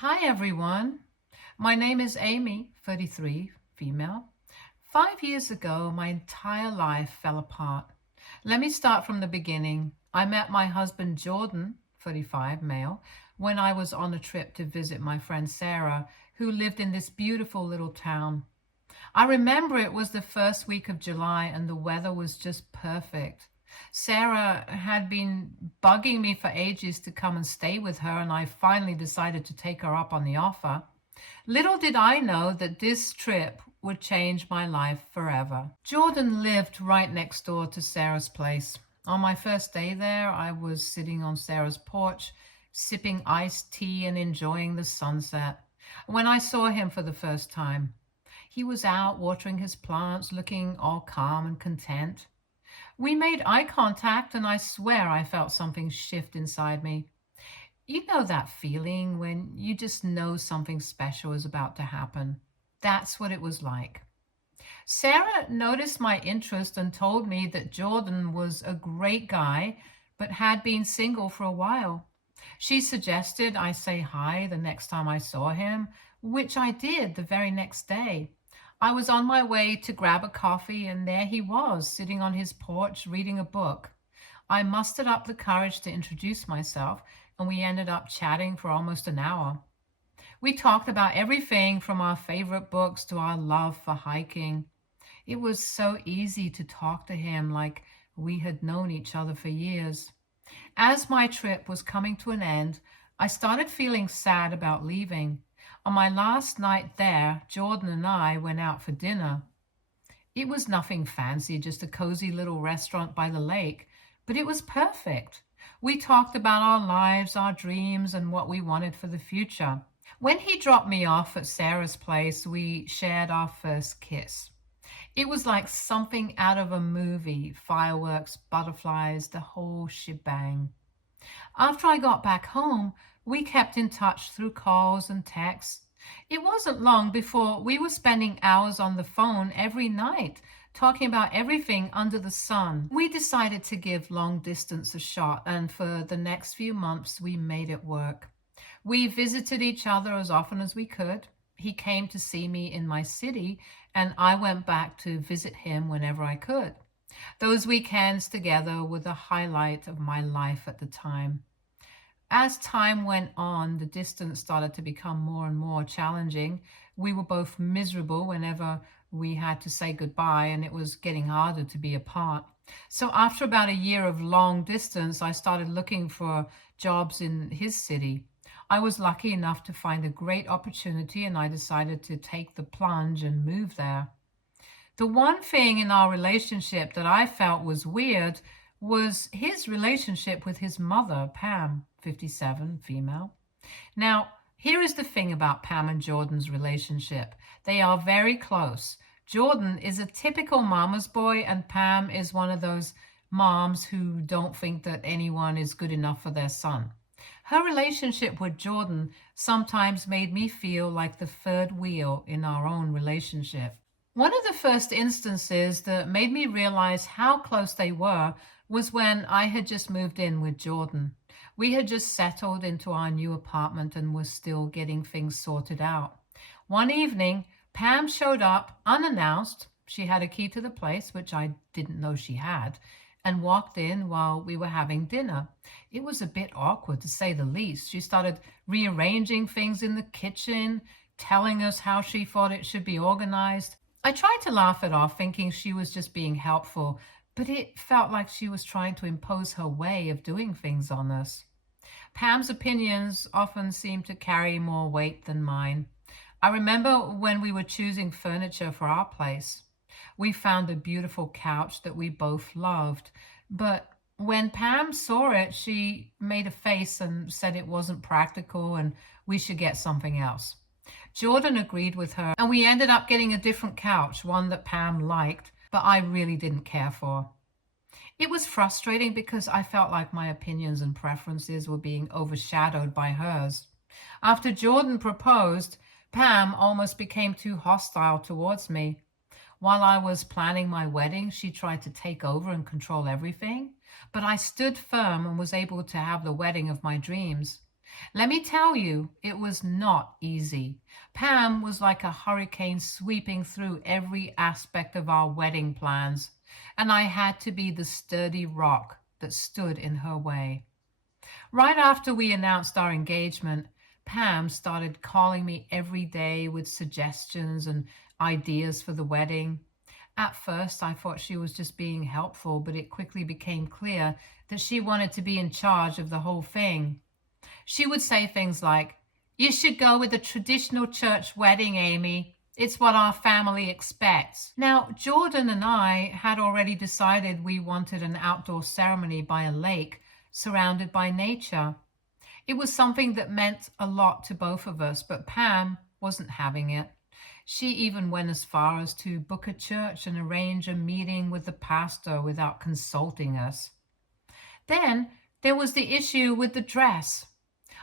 Hi everyone. My name is Amy, 33, female. 5 years ago, my entire life fell apart. Let me start from the beginning. I met my husband Jordan, 35, male, when I was on a trip to visit my friend Sarah, who lived in this beautiful little town. I remember it was the first week of July and the weather was just perfect. Sarah had been bugging me for ages to come and stay with her, and I finally decided to take her up on the offer. Little did I know that this trip would change my life forever. Jordan lived right next door to Sarah's place. On my first day there, I was sitting on Sarah's porch, sipping iced tea and enjoying the sunset, when I saw him for the first time. He was out watering his plants, looking all calm and content. We made eye contact, and I swear I felt something shift inside me. You know that feeling when you just know something special is about to happen? That's what it was like. Sarah noticed my interest and told me that Jordan was a great guy, but had been single for a while. She suggested I say hi the next time I saw him, which I did the very next day. I was on my way to grab a coffee, and there he was, sitting on his porch reading a book. I mustered up the courage to introduce myself, and we ended up chatting for almost an hour. We talked about everything from our favorite books to our love for hiking. It was so easy to talk to him like we had known each other for years. As my trip was coming to an end, I started feeling sad about leaving. On my last night there, Jordan and I went out for dinner. It was nothing fancy, just a cozy little restaurant by the lake, but it was perfect. We talked about our lives, our dreams, and what we wanted for the future. When he dropped me off at Sarah's place, we shared our first kiss. It was like something out of a movie, fireworks, butterflies, the whole shebang. After I got back home, we kept in touch through calls and texts. It wasn't long before we were spending hours on the phone every night, talking about everything under the sun. We decided to give long distance a shot, and for the next few months, we made it work. We visited each other as often as we could. He came to see me in my city, and I went back to visit him whenever I could. Those weekends together were the highlight of my life at the time. As time went on, the distance started to become more and more challenging. We were both miserable whenever we had to say goodbye, and it was getting harder to be apart. So after about a year of long distance, I started looking for jobs in his city. I was lucky enough to find a great opportunity, and I decided to take the plunge and move there. The one thing in our relationship that I felt was weird was his relationship with his mother, Pam, 57, female. Now, here is the thing about Pam and Jordan's relationship. They are very close. Jordan is a typical mama's boy, and Pam is one of those moms who don't think that anyone is good enough for their son. Her relationship with Jordan sometimes made me feel like the third wheel in our own relationship. One of the first instances that made me realize how close they were was when I had just moved in with Jordan. We had just settled into our new apartment and were still getting things sorted out. One evening, Pam showed up unannounced. She had a key to the place, which I didn't know she had, and walked in while we were having dinner. It was a bit awkward, to say the least. She started rearranging things in the kitchen, telling us how she thought it should be organized. I tried to laugh it off, thinking she was just being helpful, but it felt like she was trying to impose her way of doing things on us. Pam's opinions often seemed to carry more weight than mine. I remember when we were choosing furniture for our place. We found a beautiful couch that we both loved, but when Pam saw it, she made a face and said it wasn't practical and we should get something else. Jordan agreed with her, and we ended up getting a different couch, one that Pam liked, but I really didn't care for. It was frustrating because I felt like my opinions and preferences were being overshadowed by hers. After Jordan proposed, Pam almost became too hostile towards me. While I was planning my wedding, she tried to take over and control everything, but I stood firm and was able to have the wedding of my dreams. Let me tell you, it was not easy. Pam was like a hurricane sweeping through every aspect of our wedding plans, and I had to be the sturdy rock that stood in her way. Right after we announced our engagement, Pam started calling me every day with suggestions and ideas for the wedding. At first, I thought she was just being helpful, but it quickly became clear that she wanted to be in charge of the whole thing. She would say things like, "You should go with a traditional church wedding, Amy. It's what our family expects." Now, Jordan and I had already decided we wanted an outdoor ceremony by a lake surrounded by nature. It was something that meant a lot to both of us, but Pam wasn't having it. She even went as far as to book a church and arrange a meeting with the pastor without consulting us. Then there was the issue with the dress.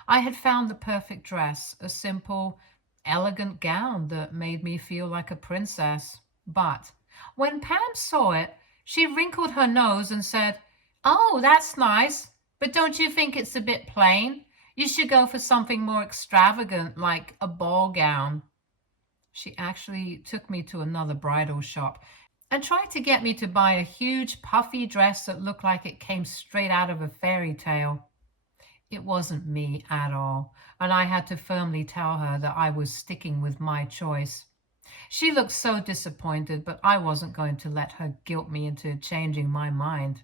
I had found the perfect dress, a simple, elegant gown that made me feel like a princess. But when Pam saw it, she wrinkled her nose and said, "Oh, that's nice, but don't you think it's a bit plain? You should go for something more extravagant, like a ball gown." She actually took me to another bridal shop and tried to get me to buy a huge puffy dress that looked like it came straight out of a fairy tale. It wasn't me at all, and I had to firmly tell her that I was sticking with my choice. She looked so disappointed, but I wasn't going to let her guilt me into changing my mind.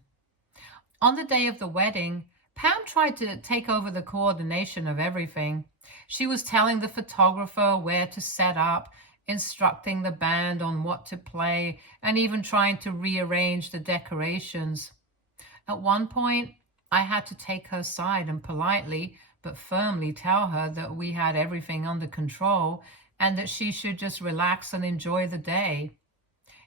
On the day of the wedding, Pam tried to take over the coordination of everything. She was telling the photographer where to set up, instructing the band on what to play, and even trying to rearrange the decorations. At one point, I had to take her side and politely but firmly tell her that we had everything under control and that she should just relax and enjoy the day.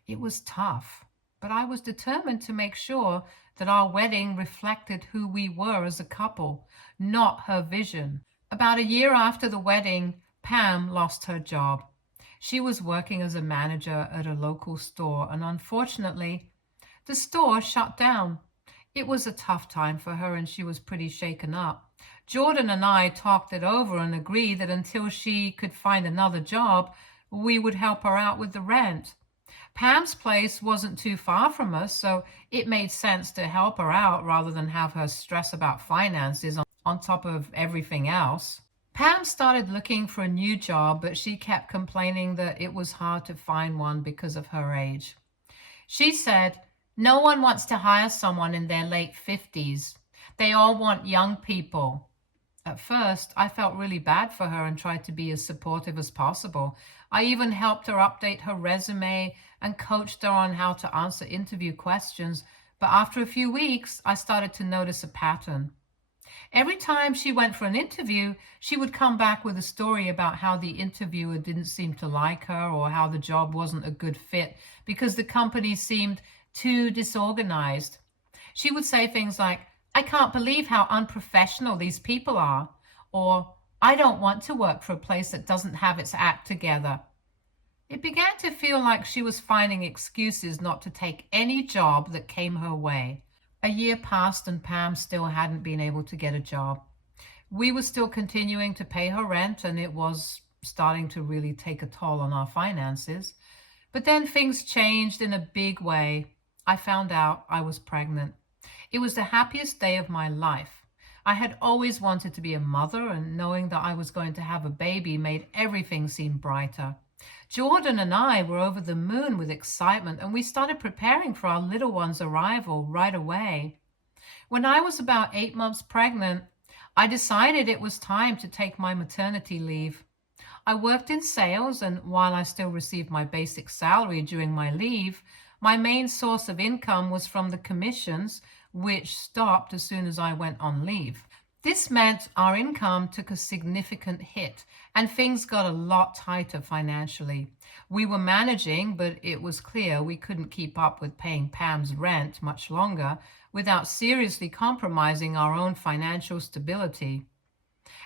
It was tough, but I was determined to make sure that our wedding reflected who we were as a couple, not her vision. About a year after the wedding, Pam lost her job. She was working as a manager at a local store, and unfortunately, the store shut down. It was a tough time for her, and she was pretty shaken up. Jordan and I talked it over and agreed that until she could find another job, we would help her out with the rent. Pam's place wasn't too far from us, so it made sense to help her out rather than have her stress about finances on top of everything else. Pam started looking for a new job, but she kept complaining that it was hard to find one because of her age. She said, "No one wants to hire someone in their late 50s. They all want young people." At first, I felt really bad for her and tried to be as supportive as possible. I even helped her update her resume and coached her on how to answer interview questions. But after a few weeks, I started to notice a pattern. Every time she went for an interview, she would come back with a story about how the interviewer didn't seem to like her or how the job wasn't a good fit because the company seemed too disorganized. She would say things like, "I can't believe how unprofessional these people are," or "I don't want to work for a place that doesn't have its act together." It began to feel like she was finding excuses not to take any job that came her way. A year passed and Pam still hadn't been able to get a job. We were still continuing to pay her rent, and it was starting to really take a toll on our finances. But then things changed in a big way. I found out I was pregnant. It was the happiest day of my life. I had always wanted to be a mother, and knowing that I was going to have a baby made everything seem brighter. Jordan and I were over the moon with excitement, and we started preparing for our little one's arrival right away. When I was about 8 months pregnant, I decided it was time to take my maternity leave. I worked in sales, and while I still received my basic salary during my leave, my main source of income was from the commissions, which stopped as soon as I went on leave. This meant our income took a significant hit, and things got a lot tighter financially. We were managing, but it was clear we couldn't keep up with paying Pam's rent much longer without seriously compromising our own financial stability.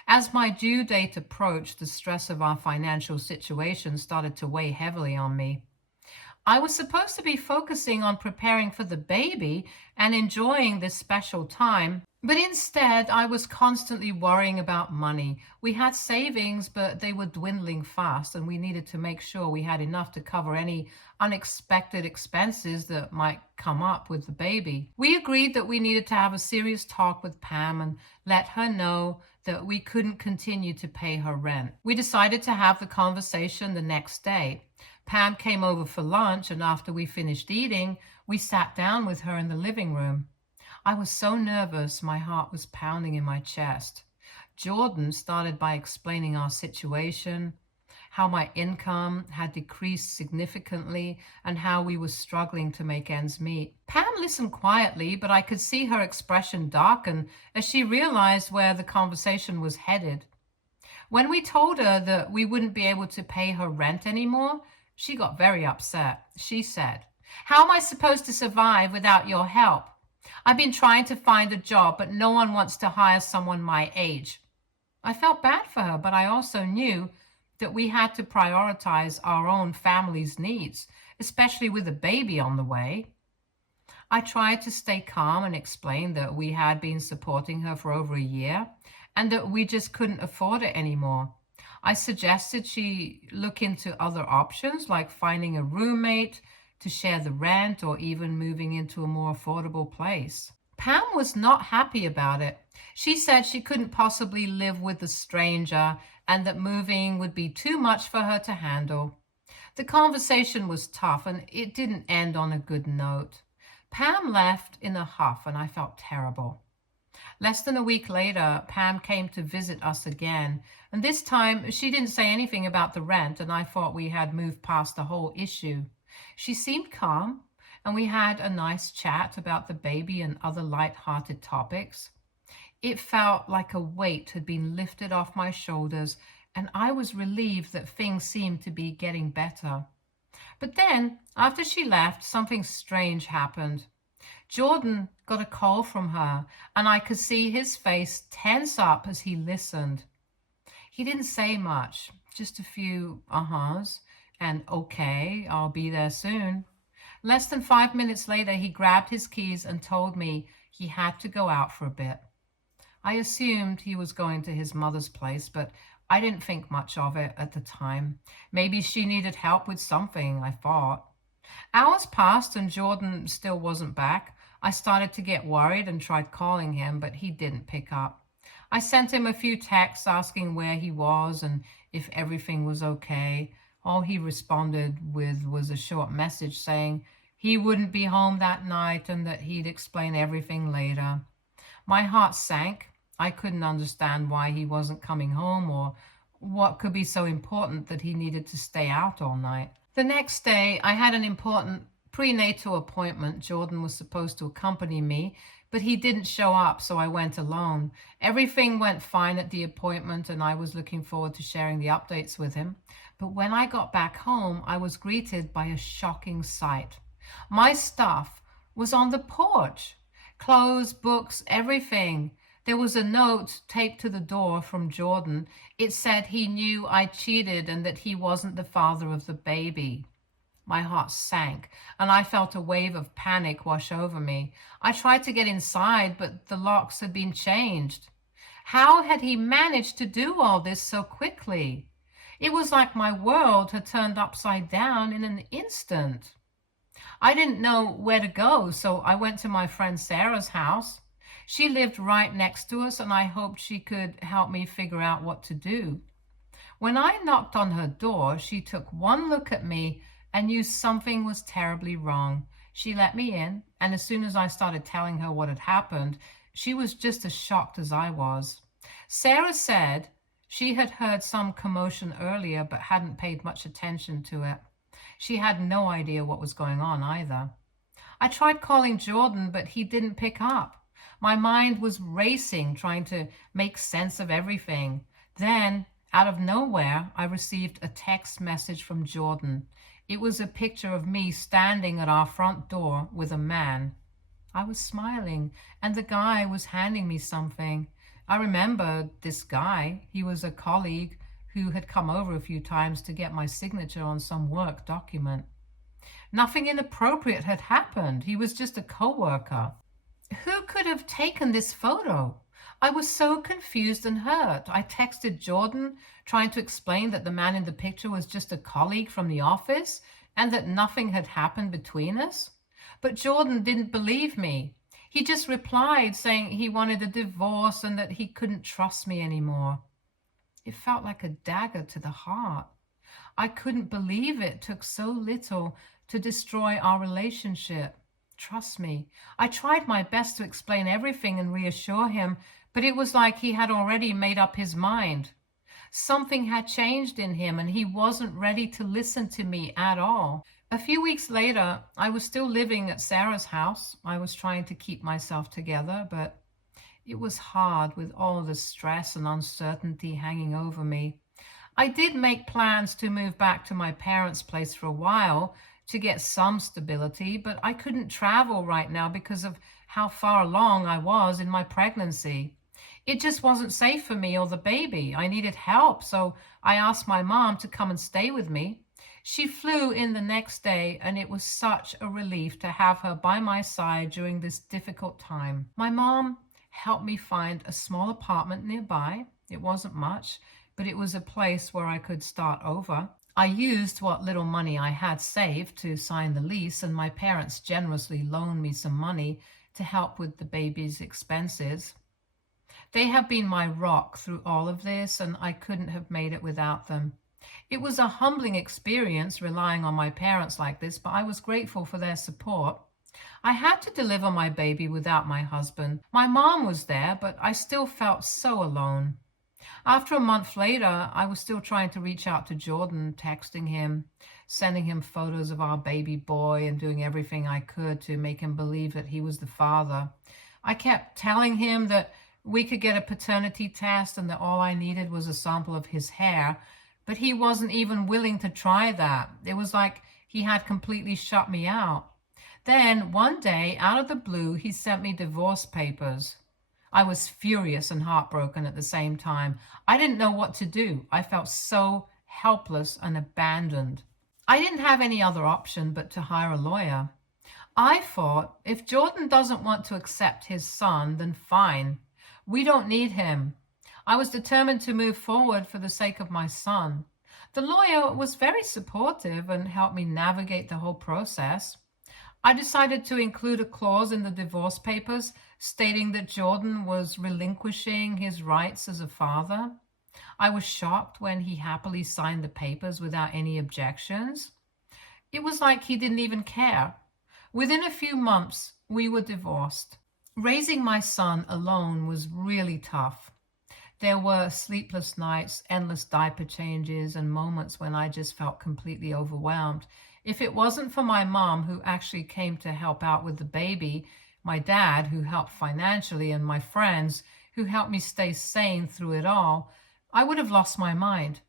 As my due date approached, the stress of our financial situation started to weigh heavily on me. I was supposed to be focusing on preparing for the baby and enjoying this special time, But instead, I was constantly worrying about money. We had savings, but they were dwindling fast, and we needed to make sure we had enough to cover any unexpected expenses that might come up with the baby. We agreed that we needed to have a serious talk with Pam and let her know that we couldn't continue to pay her rent. We decided to have the conversation the next day. Pam came over for lunch, and after we finished eating, we sat down with her in the living room. I was so nervous, my heart was pounding in my chest. Jordan started by explaining our situation, how my income had decreased significantly, and how we were struggling to make ends meet. Pam listened quietly, but I could see her expression darken as she realized where the conversation was headed. When we told her that we wouldn't be able to pay her rent anymore, she got very upset. She said, "How am I supposed to survive without your help? I've been trying to find a job, but no one wants to hire someone my age." I felt bad for her, but I also knew that we had to prioritize our own family's needs, especially with a baby on the way. I tried to stay calm and explain that we had been supporting her for over a year and that we just couldn't afford it anymore. I suggested she look into other options like finding a roommate to share the rent or even moving into a more affordable place. Pam was not happy about it. She said she couldn't possibly live with a stranger and that moving would be too much for her to handle. The conversation was tough and it didn't end on a good note. Pam left in a huff and I felt terrible. Less than a week later, Pam came to visit us again, and this time she didn't say anything about the rent, and I thought we had moved past the whole issue. She seemed calm, and we had a nice chat about the baby and other light-hearted topics. It felt like a weight had been lifted off my shoulders, and I was relieved that things seemed to be getting better. But then, after she left, something strange happened. Jordan got a call from her, and I could see his face tense up as he listened. He didn't say much, just a few uh-huhs and "okay, I'll be there soon." Less than 5 minutes later, he grabbed his keys and told me he had to go out for a bit. I assumed he was going to his mother's place, but I didn't think much of it at the time. Maybe she needed help with something, I thought. Hours passed and Jordan still wasn't back. I started to get worried and tried calling him, but he didn't pick up. I sent him a few texts asking where he was and if everything was okay. All he responded with was a short message saying he wouldn't be home that night and that he'd explain everything later. My heart sank. I couldn't understand why he wasn't coming home or what could be so important that he needed to stay out all night. The next day, I had an important prenatal appointment. Jordan was supposed to accompany me, but he didn't show up, so I went alone. Everything went fine at the appointment, and I was looking forward to sharing the updates with him. But when I got back home, I was greeted by a shocking sight. My stuff was on the porch. Clothes, books, everything. There was a note taped to the door from Jordan. It said he knew I cheated and that he wasn't the father of the baby. My heart sank, and I felt a wave of panic wash over me. I tried to get inside, but the locks had been changed. How had he managed to do all this so quickly? It was like my world had turned upside down in an instant. I didn't know where to go, so I went to my friend Sarah's house. She lived right next to us, and I hoped she could help me figure out what to do. When I knocked on her door, she took one look at me and knew something was terribly wrong. She let me in, and as soon as I started telling her what had happened, she was just as shocked as I was. Sarah said she had heard some commotion earlier but hadn't paid much attention to it. She had no idea what was going on either. I tried calling Jordan, but he didn't pick up. My mind was racing, trying to make sense of everything. Then, out of nowhere, I received a text message from Jordan. It was a picture of me standing at our front door with a man. I was smiling, and the guy was handing me something. I remembered this guy. He was a colleague who had come over a few times to get my signature on some work document. Nothing inappropriate had happened. He was just a coworker. Who could have taken this photo? I was so confused and hurt. I texted Jordan, trying to explain that the man in the picture was just a colleague from the office and that nothing had happened between us. But Jordan didn't believe me. He just replied saying he wanted a divorce and that he couldn't trust me anymore. It felt like a dagger to the heart. I couldn't believe it took so little to destroy our relationship. Trust me, I tried my best to explain everything and reassure him, but it was like he had already made up his mind. Something had changed in him and he wasn't ready to listen to me at all. A few weeks later, I was still living at Sarah's house. I was trying to keep myself together, but it was hard with all the stress and uncertainty hanging over me. I did make plans to move back to my parents' place for a while to get some stability, but I couldn't travel right now because of how far along I was in my pregnancy. It just wasn't safe for me or the baby. I needed help, so I asked my mom to come and stay with me. She flew in the next day, and it was such a relief to have her by my side during this difficult time. My mom helped me find a small apartment nearby. It wasn't much, but it was a place where I could start over. I used what little money I had saved to sign the lease, and my parents generously loaned me some money to help with the baby's expenses. They have been my rock through all of this, and I couldn't have made it without them. It was a humbling experience relying on my parents like this, but I was grateful for their support. I had to deliver my baby without my husband. My mom was there, but I still felt so alone. After a month later, I was still trying to reach out to Jordan, texting him, sending him photos of our baby boy, and doing everything I could to make him believe that he was the father. I kept telling him that we could get a paternity test and that all I needed was a sample of his hair, but he wasn't even willing to try that. It was like he had completely shut me out. Then one day, out of the blue, he sent me divorce papers. I was furious and heartbroken at the same time. I didn't know what to do. I felt so helpless and abandoned. I didn't have any other option but to hire a lawyer. I thought, if Jordan doesn't want to accept his son, then fine. We don't need him. I was determined to move forward for the sake of my son. The lawyer was very supportive and helped me navigate the whole process. I decided to include a clause in the divorce papers stating that Jordan was relinquishing his rights as a father. I was shocked when he happily signed the papers without any objections. It was like he didn't even care. Within a few months, we were divorced. Raising my son alone was really tough. There were sleepless nights, endless diaper changes, and moments when I just felt completely overwhelmed. If it wasn't for my mom, who actually came to help out with the baby, my dad, who helped financially, and my friends, who helped me stay sane through it all, I would have lost my mind.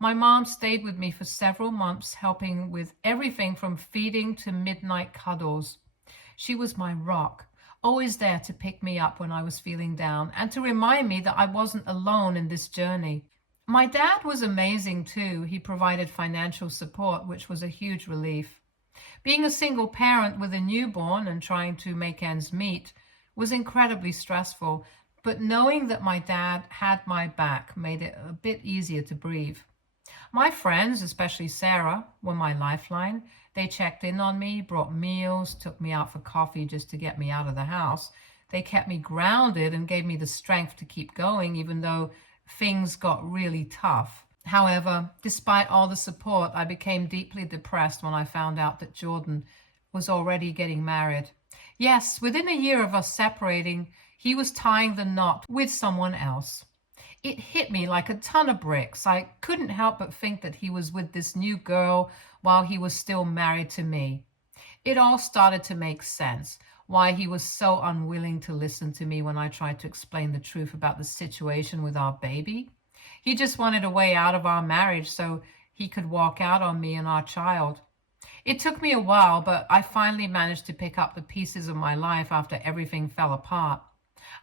My mom stayed with me for several months, helping with everything from feeding to midnight cuddles. She was my rock, always there to pick me up when I was feeling down and to remind me that I wasn't alone in this journey. My dad was amazing too. He provided financial support, which was a huge relief. Being a single parent with a newborn and trying to make ends meet was incredibly stressful, but knowing that my dad had my back made it a bit easier to breathe. My friends, especially Sarah, were my lifeline. They checked in on me, brought meals, took me out for coffee just to get me out of the house. They kept me grounded and gave me the strength to keep going, even though things got really tough. However, despite all the support, I became deeply depressed when I found out that Jordan was already getting married. Yes, within a year of us separating, he was tying the knot with someone else. It hit me like a ton of bricks. I couldn't help but think that he was with this new girl while he was still married to me. It all started to make sense, why he was so unwilling to listen to me when I tried to explain the truth about the situation with our baby. He just wanted a way out of our marriage so he could walk out on me and our child. It took me a while, but I finally managed to pick up the pieces of my life after everything fell apart.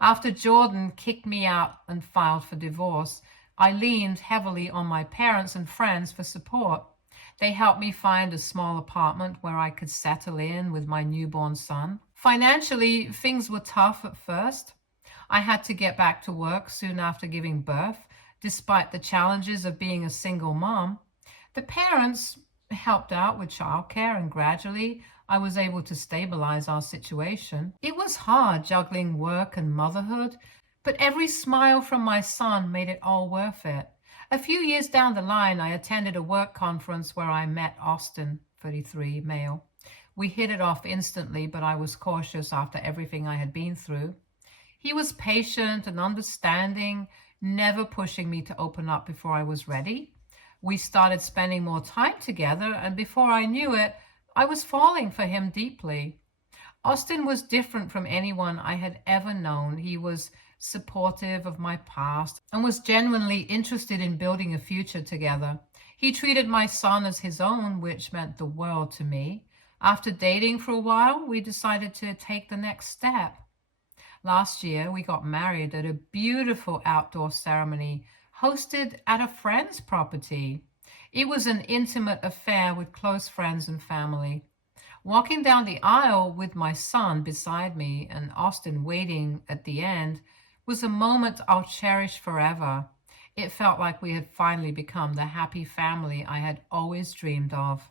After Jordan kicked me out and filed for divorce, I leaned heavily on my parents and friends for support. They helped me find a small apartment where I could settle in with my newborn son. Financially, things were tough at first. I had to get back to work soon after giving birth, despite the challenges of being a single mom. The parents helped out with childcare, and gradually I was able to stabilize our situation. It was hard juggling work and motherhood, but every smile from my son made it all worth it. A few years down the line, I attended a work conference where I met Austin, 33, male. We hit it off instantly, but I was cautious after everything I had been through. He was patient and understanding, never pushing me to open up before I was ready. We started spending more time together, and before I knew it, I was falling for him deeply. Austin was different from anyone I had ever known. He was supportive of my past and was genuinely interested in building a future together. He treated my son as his own, which meant the world to me. After dating for a while, we decided to take the next step. Last year, we got married at a beautiful outdoor ceremony hosted at a friend's property. It was an intimate affair with close friends and family. Walking down the aisle with my son beside me and Austin waiting at the end was a moment I'll cherish forever. It felt like we had finally become the happy family I had always dreamed of.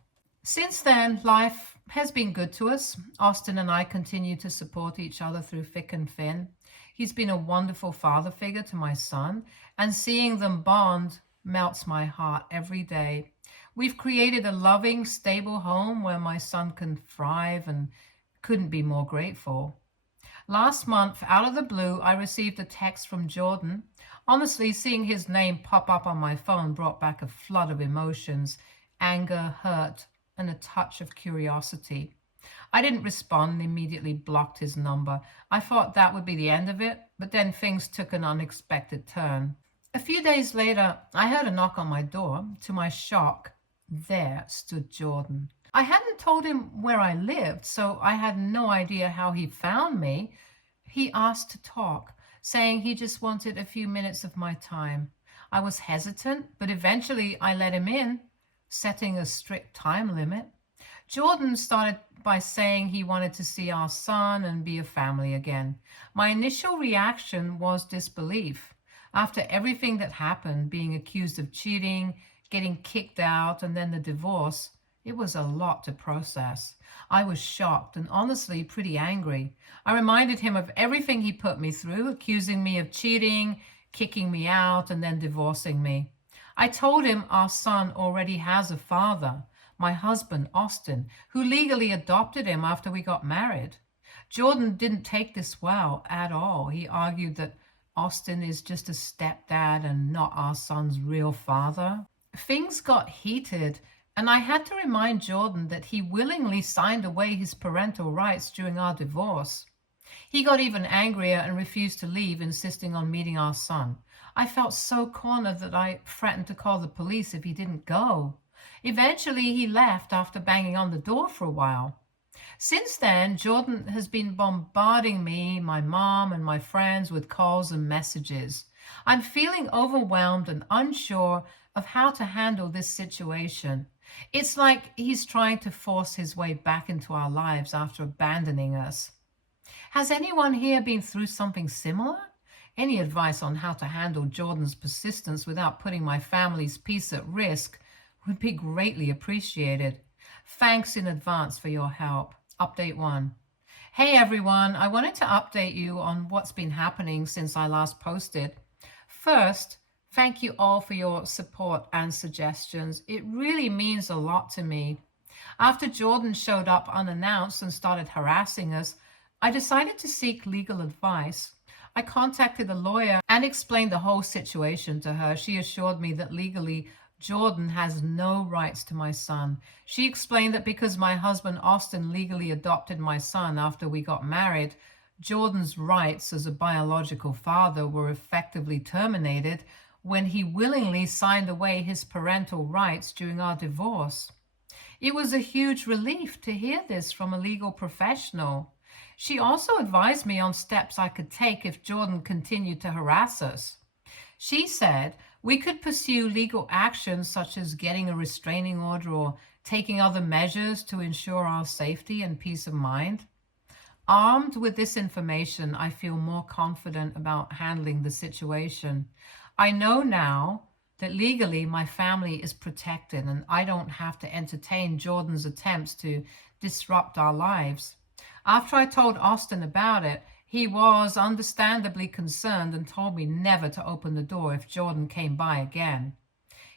Since then, life has been good to us. Austin and I continue to support each other through thick and thin. He's been a wonderful father figure to my son, and seeing them bond melts my heart every day. We've created a loving, stable home where my son can thrive, and couldn't be more grateful. Last month, out of the blue, I received a text from Jordan. Honestly, seeing his name pop up on my phone brought back a flood of emotions: anger, hurt, and a touch of curiosity. I didn't respond and immediately blocked his number. I thought that would be the end of it, but then things took an unexpected turn. A few days later, I heard a knock on my door. To my shock, there stood Jordan. I hadn't told him where I lived, so I had no idea how he found me. He asked to talk, saying he just wanted a few minutes of my time. I was hesitant, but eventually I let him in, setting a strict time limit. Jordan started by saying he wanted to see our son and be a family again. My initial reaction was disbelief. After everything that happened, being accused of cheating, getting kicked out, and then the divorce, it was a lot to process. I was shocked and honestly pretty angry. I reminded him of everything he put me through, accusing me of cheating, kicking me out, and then divorcing me. I told him our son already has a father, my husband, Austin, who legally adopted him after we got married. Jordan didn't take this well at all. He argued that Austin is just a stepdad and not our son's real father. Things got heated, and I had to remind Jordan that he willingly signed away his parental rights during our divorce. He got even angrier and refused to leave, insisting on meeting our son. I felt so cornered that I threatened to call the police if he didn't go. Eventually, he left after banging on the door for a while. Since then, Jordan has been bombarding me, my mom, and my friends with calls and messages. I'm feeling overwhelmed and unsure of how to handle this situation. It's like he's trying to force his way back into our lives after abandoning us. Has anyone here been through something similar? Any advice on how to handle Jordan's persistence without putting my family's peace at risk would be greatly appreciated. Thanks in advance for your help. Update 1. Hey everyone, I wanted to update you on what's been happening since I last posted. First, thank you all for your support and suggestions. It really means a lot to me. After Jordan showed up unannounced and started harassing us, I decided to seek legal advice. I contacted a lawyer and explained the whole situation to her. She assured me that legally, Jordan has no rights to my son. She explained that because my husband Austin legally adopted my son after we got married, Jordan's rights as a biological father were effectively terminated when he willingly signed away his parental rights during our divorce. It was a huge relief to hear this from a legal professional. She also advised me on steps I could take if Jordan continued to harass us. She said we could pursue legal actions such as getting a restraining order or taking other measures to ensure our safety and peace of mind. Armed with this information, I feel more confident about handling the situation. I know now that legally my family is protected and I don't have to entertain Jordan's attempts to disrupt our lives. After I told Austin about it, he was understandably concerned and told me never to open the door if Jordan came by again.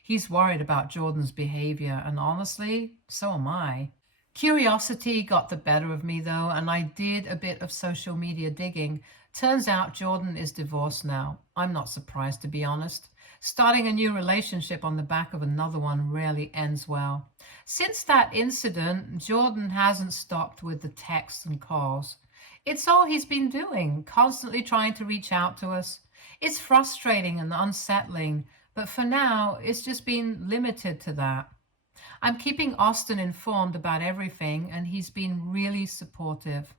He's worried about Jordan's behavior, and honestly, so am I. Curiosity got the better of me though, and I did a bit of social media digging. Turns out Jordan is divorced now. I'm not surprised, to be honest. Starting a new relationship on the back of another one rarely ends well. Since that incident, Jordan hasn't stopped with the texts and calls. It's all he's been doing, constantly trying to reach out to us. It's frustrating and unsettling, but for now, it's just been limited to that. I'm keeping Austin informed about everything, and he's been really supportive.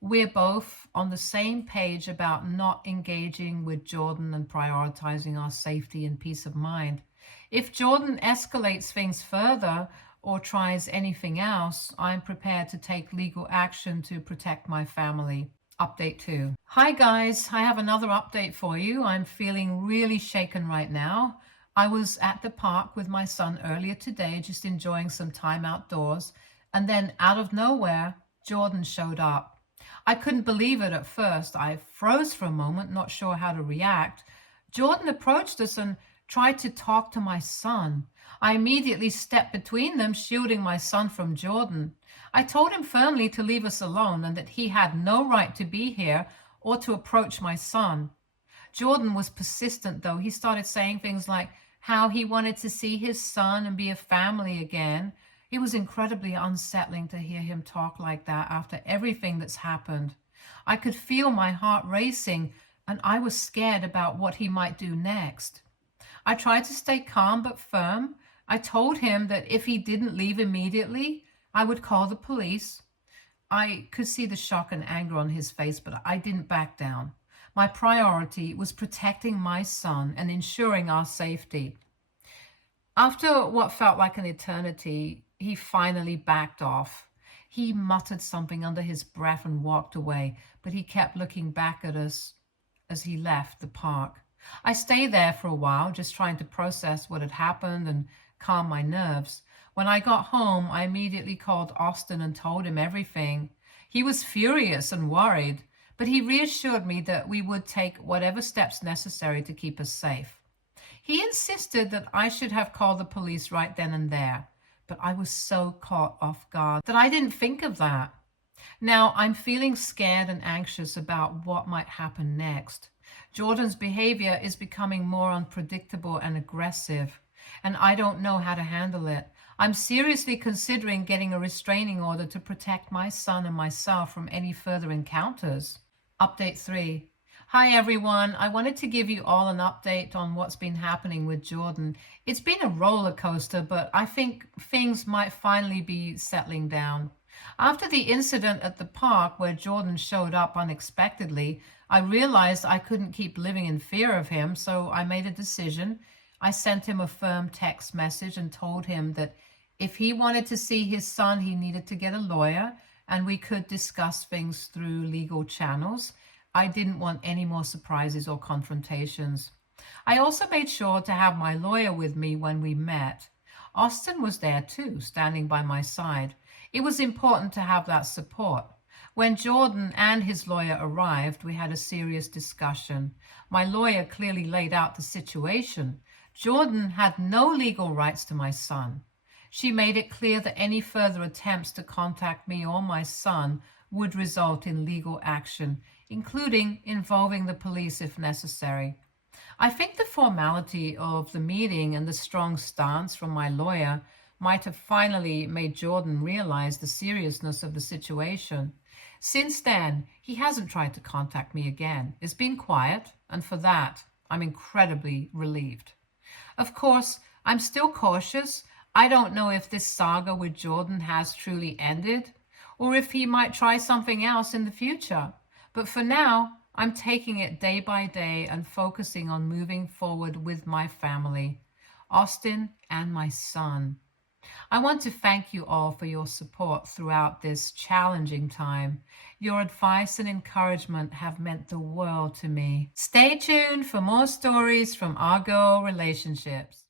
We're both on the same page about not engaging with Jordan and prioritizing our safety and peace of mind. If Jordan escalates things further or tries anything else, I'm prepared to take legal action to protect my family. Update 2. Hi guys, I have another update for you. I'm feeling really shaken right now. I was at the park with my son earlier today, just enjoying some time outdoors, and then out of nowhere, Jordan showed up. I couldn't believe it at first. I froze for a moment, not sure how to react. Jordan approached us and tried to talk to my son. I immediately stepped between them, shielding my son from Jordan. I told him firmly to leave us alone and that he had no right to be here or to approach my son. Jordan was persistent though. He started saying things like how he wanted to see his son and be a family again. It was incredibly unsettling to hear him talk like that after everything that's happened. I could feel my heart racing, and I was scared about what he might do next. I tried to stay calm but firm. I told him that if he didn't leave immediately, I would call the police. I could see the shock and anger on his face, but I didn't back down. My priority was protecting my son and ensuring our safety. After what felt like an eternity, he finally backed off. He muttered something under his breath and walked away, but he kept looking back at us as he left the park. I stayed there for a while, just trying to process what had happened and calm my nerves. When I got home, I immediately called Austin and told him everything. He was furious and worried, but he reassured me that we would take whatever steps necessary to keep us safe. He insisted that I should have called the police right then and there, but I was so caught off guard that I didn't think of that. Now I'm feeling scared and anxious about what might happen next. Jordan's behavior is becoming more unpredictable and aggressive, and I don't know how to handle it. I'm seriously considering getting a restraining order to protect my son and myself from any further encounters. Update 3. Hi everyone, I wanted to give you all an update on what's been happening with Jordan. It's been a roller coaster, but I think things might finally be settling down. After the incident at the park where Jordan showed up unexpectedly, I realized I couldn't keep living in fear of him, so I made a decision. I sent him a firm text message and told him that if he wanted to see his son, he needed to get a lawyer and we could discuss things through legal channels. I didn't want any more surprises or confrontations. I also made sure to have my lawyer with me when we met. Austin was there too, standing by my side. It was important to have that support. When Jordan and his lawyer arrived, we had a serious discussion. My lawyer clearly laid out the situation. Jordan had no legal rights to my son. She made it clear that any further attempts to contact me or my son would result in legal action, including involving the police if necessary. I think the formality of the meeting and the strong stance from my lawyer might have finally made Jordan realize the seriousness of the situation. Since then, he hasn't tried to contact me again. It's been quiet, and for that, I'm incredibly relieved. Of course, I'm still cautious. I don't know if this saga with Jordan has truly ended, or if he might try something else in the future. But for now, I'm taking it day by day and focusing on moving forward with my family, Austin and my son. I want to thank you all for your support throughout this challenging time. Your advice and encouragement have meant the world to me. Stay tuned for more stories from our girl relationships.